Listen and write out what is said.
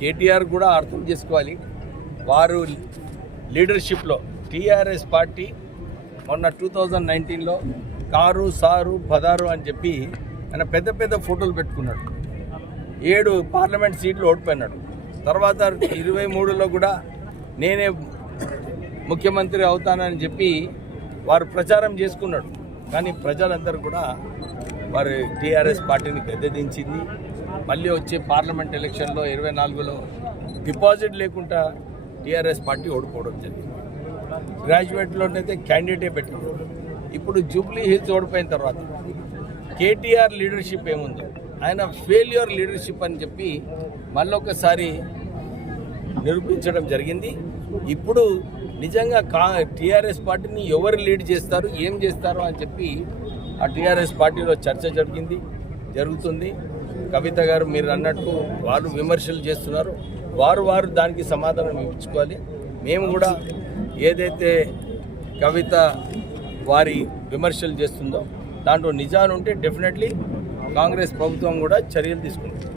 కేటీఆర్ కూడా అర్థం చేసుకోవాలి. వారు లీడర్షిప్లో టీఆర్ఎస్ పార్టీ మొన్న 2019లో కారు సారు పదారు అని చెప్పి ఆయన పెద్ద పెద్ద ఫోటోలు పెట్టుకున్నాడు. 7 పార్లమెంట్ సీట్లు ఓడిపోయినాడు. తర్వాత 23లో కూడా నేనే ముఖ్యమంత్రి అవుతానని చెప్పి వారు ప్రచారం చేసుకున్నాడు. కానీ ప్రజలందరూ కూడా వారు టీఆర్ఎస్ పార్టీని గద్దెదించింది. మళ్ళీ వచ్చే పార్లమెంట్ ఎలక్షన్లో 24లో డిపాజిట్ లేకుండా టీఆర్ఎస్ పార్టీ ఓడిపోవడం జరిగింది. గ్రాడ్యుయేట్లోనైతే క్యాండిడేటే పెట్టారు. ఇప్పుడు జూబ్లీ హిల్స్ ఓడిపోయిన తర్వాత కేటీఆర్ లీడర్షిప్ ఏముందో ఆయన ఫెయిల్యూర్ లీడర్షిప్ అని చెప్పి మళ్ళొకసారి నిరూపించడం జరిగింది. ఇప్పుడు నిజంగా టీఆర్ఎస్ పార్టీని ఎవరు లీడ్ చేస్తారు, ఏం చేస్తారు అని చెప్పి ఆ టీఆర్ఎస్ పార్టీలో చర్చ జరుగుతుంది. కవిత గారు మీరు అన్నట్టు వారు విమర్శలు చేస్తున్నారు. వారు దానికి సమాధానం ఇచ్చుకోవాలి. మేము కూడా ఏదైతే కవిత వారి విమర్శలు చేస్తుందో దాంట్లో నిజాలు ఉంటే డెఫినెట్లీ కాంగ్రెస్ ప్రభుత్వం కూడా చర్యలు తీసుకుంటుంది.